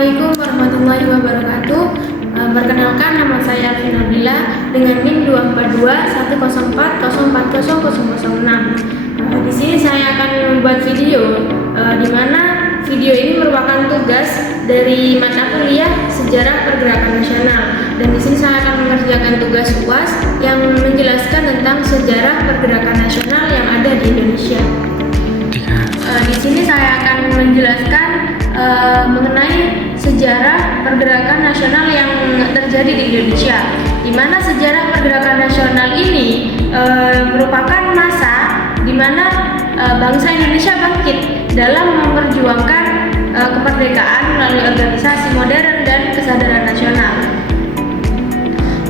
Assalamualaikum warahmatullahi wabarakatuh. Perkenalkan, nama saya Alvin Nabila dengan NIM 24214040006. Di sini saya akan membuat video di mana video ini merupakan tugas dari mata kuliah Sejarah Pergerakan Nasional, dan di sini saya akan mengerjakan tugas UAS yang menjelaskan tentang sejarah pergerakan nasional yang ada di Indonesia. Di sini saya akan menjelaskan mengenai sejarah pergerakan nasional yang terjadi di Indonesia, di mana sejarah pergerakan nasional ini merupakan masa di mana bangsa Indonesia bangkit dalam memperjuangkan kemerdekaan melalui organisasi modern dan kesadaran nasional.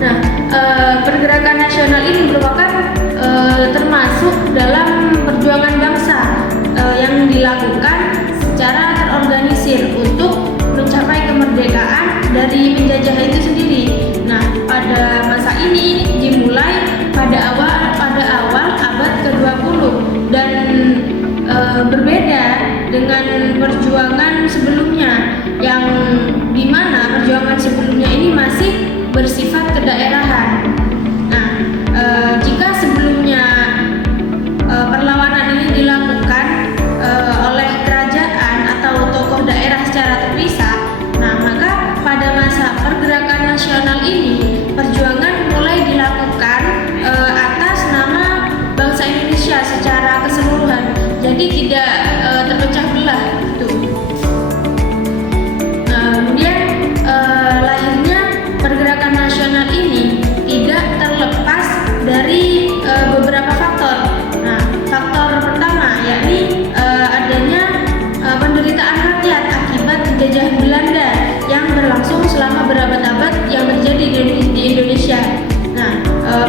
Nah, pergerakan nasional ini merupakan termasuk dalam perjuangan bangsa yang dilakukan secara terorganisir untuk mencapai kemerdekaan dari penjajah itu sendiri. Nah, pada masa ini dimulai pada awal abad ke-20 dan berbeda dengan perjuangan sebelumnya, yang dimana perjuangan sebelumnya ini masih bersifat kedaerahan. Nah, jika sebelumnya perlawanan ini dilakukan oleh kerajaan atau tokoh daerah secara terpisah, nah maka pada masa pergerakan nasional ini perjuangan mulai dilakukan atas nama bangsa Indonesia secara keseluruhan, jadi tidak terpecah belah gitu. Kemudian lahirnya pergerakan nasional ini tidak terlepas dari beberapa faktor. Nah, faktor pertama yakni adanya penderitaan rakyat akibat penjajahan Belanda yang berlangsung selama berabad-abad yang terjadi di Indonesia. Nah,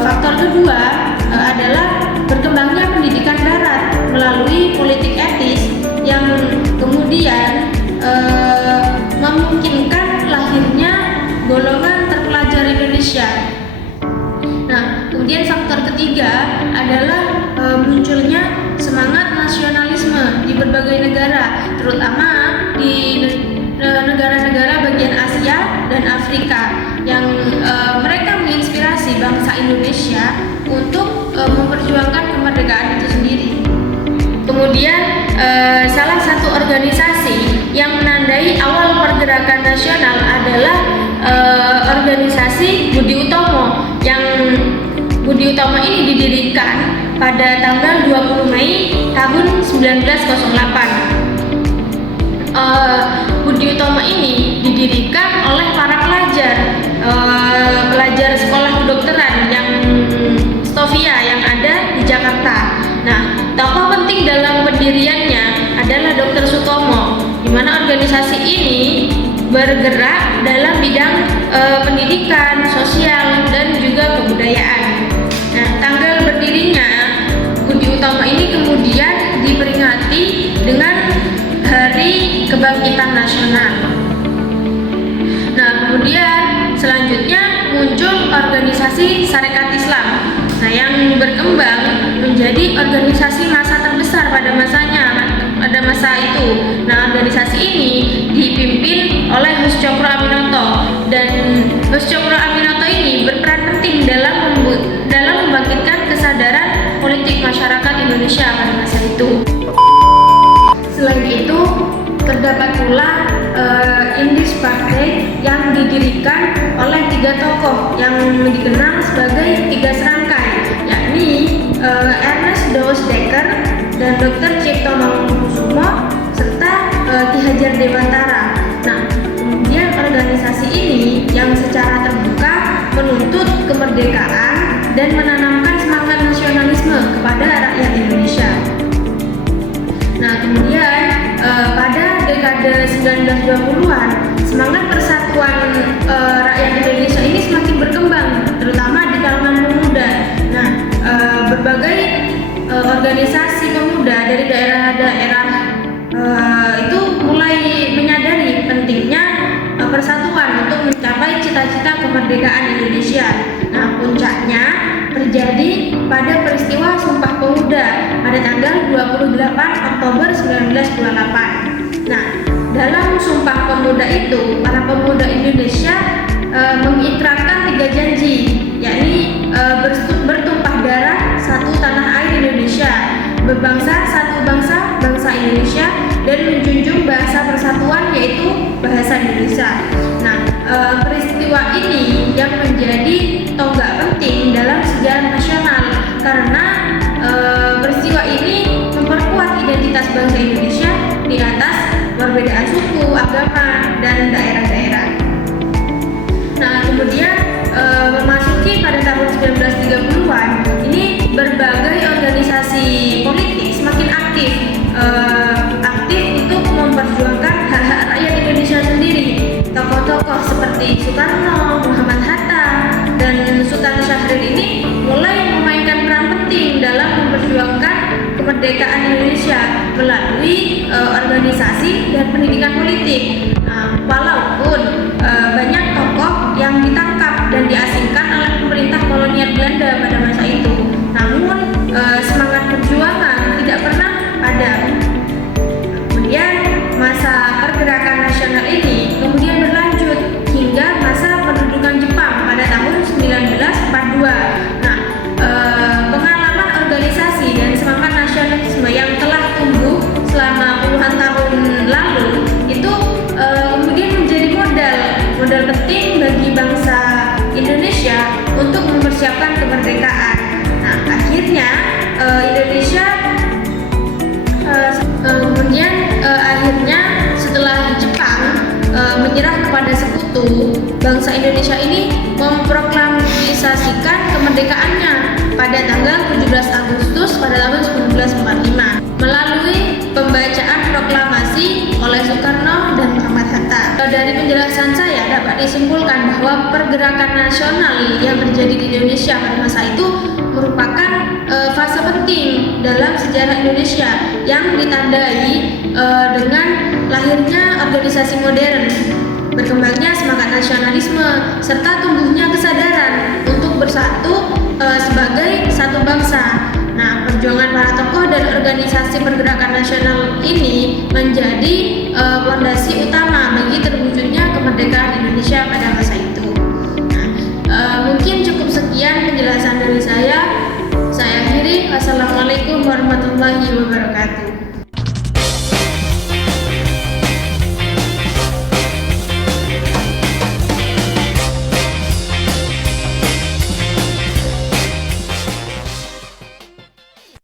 faktor kedua adalah berkembangnya pendidikan barat melalui politik etis yang kemudian memungkinkan lahirnya golongan terpelajar Indonesia. Nah, kemudian faktor ketiga adalah munculnya semangat nasionalisme di berbagai negara, terutama di negara-negara bagian Asia dan Afrika, yang mereka menginspirasi bangsa Indonesia untuk memperjuangkan kemerdekaan itu sendiri. Kemudian salah satu organisasi yang menandai awal pergerakan nasional adalah organisasi Budi Utomo, yang Budi Utomo ini didirikan pada tanggal 20 Mei tahun 1908. Budi Utomo ini didirikan oleh para pelajar sekolah kedokteran yang Stovia yang ada di Jakarta. Nah, tokoh penting dalam pendiriannya adalah Dr. Sutomo, di mana organisasi ini bergerak dalam bidang pendidikan, sosial, dan juga kebudayaan. Nah, tanggal berdirinya Budi Utomo ini kemudian diperingati dengan Hari Kebangkitan Nasional. Nah, kemudian selanjutnya muncul organisasi Sarekat Islam, nah yang berkembang menjadi organisasi massa terbesar pada masa itu. Nah, organisasi ini dipimpin oleh Hus Cokro Aminoto, dan Hus Cokro Aminoto ini berperan penting dalam membangkitkan kesadaran politik masyarakat Indonesia pada masa itu. Selain itu, terdapat pula Indis Partai yang didirikan oleh tiga tokoh yang dikenal sebagai tiga serangkai, yakni Ernest Dawes Dekker dan Dr. Cipto Mangunkusumo serta Ki Hajar Dewantara. Nah, kemudian organisasi ini yang secara terbuka menuntut kemerdekaan dan menanamkan semangat nasionalisme kepada rakyat Indonesia. Nah, kemudian pada dekade 1920-an, semangat persatuan rakyat Indonesia ini semakin berkembang, terutama di kalangan pemuda. Nah, berbagai organisasi pemuda dari daerah-daerah itu mulai menyadari pentingnya persatuan untuk mencapai cita-cita kemerdekaan Indonesia. Nah, puncaknya terjadi pada peristiwa Sumpah Pemuda pada tanggal 28 Oktober 1928. Nah, dalam dalam Sumpah Pemuda itu, para pemuda Indonesia mengikrarkan 3 janji, yakni bertumpah darah satu tanah air Indonesia, berbangsa satu bangsa, bangsa Indonesia, dan menjunjung bahasa persatuan yaitu bahasa Indonesia. Nah, peristiwa ini yang menjadi tonggak penting dalam sejarah nasional karena peristiwa ini memperkuat identitas bangsa Indonesia di atas perbedaan suku, agama, dan daerah-daerah. Nah, kemudian memasuki pada tahun 1930-an, ini berbagai organisasi politik semakin aktif untuk memperjuangkan hak-hak rakyat Indonesia sendiri. Tokoh-tokoh seperti Soekarno, Muhammad Hatta, dan Sultan Syahrir ini mulai memainkan peran penting dalam memperjuangkan kemerdekaan Indonesia melalui organisasi dan pendidikan politik. Walaupun banyak tokoh yang ditangkap dan diasingkan oleh pemerintah kolonial Belanda pada masa itu, namun semangat perjuangan tidak pernah padam. Kemudian masa pergerakan nasional ini kemudian berlanjut hingga masa pendudukan Jepang pada tahun 1942. Nah, pengalaman organisasi dan semangat nasionalisme yang telah tumbuh selama puluhan tahun lalu itu kemudian menjadi modal penting bagi bangsa Indonesia untuk mempersiapkan kemerdekaan. Nah, akhirnya Indonesia akhirnya setelah Jepang menyerah kepada sekutu, bangsa Indonesia ini memproklamasikan kemerdekaannya pada tanggal 17 Agustus pada tahun 1945 melalui pembacaan proklamasi oleh Soekarno dan Muhammad Hatta. Dari penjelasan saya dapat disimpulkan bahwa pergerakan nasional yang terjadi di Indonesia pada masa itu merupakan fase penting dalam sejarah Indonesia yang ditandai dengan lahirnya organisasi modern, berkembangnya semangat nasionalisme, serta tumbuhnya kesadaran untuk bersatu sebagai satu bangsa. Nah, perjuangan para tokoh dan organisasi pergerakan nasional ini menjadi fondasi utama bagi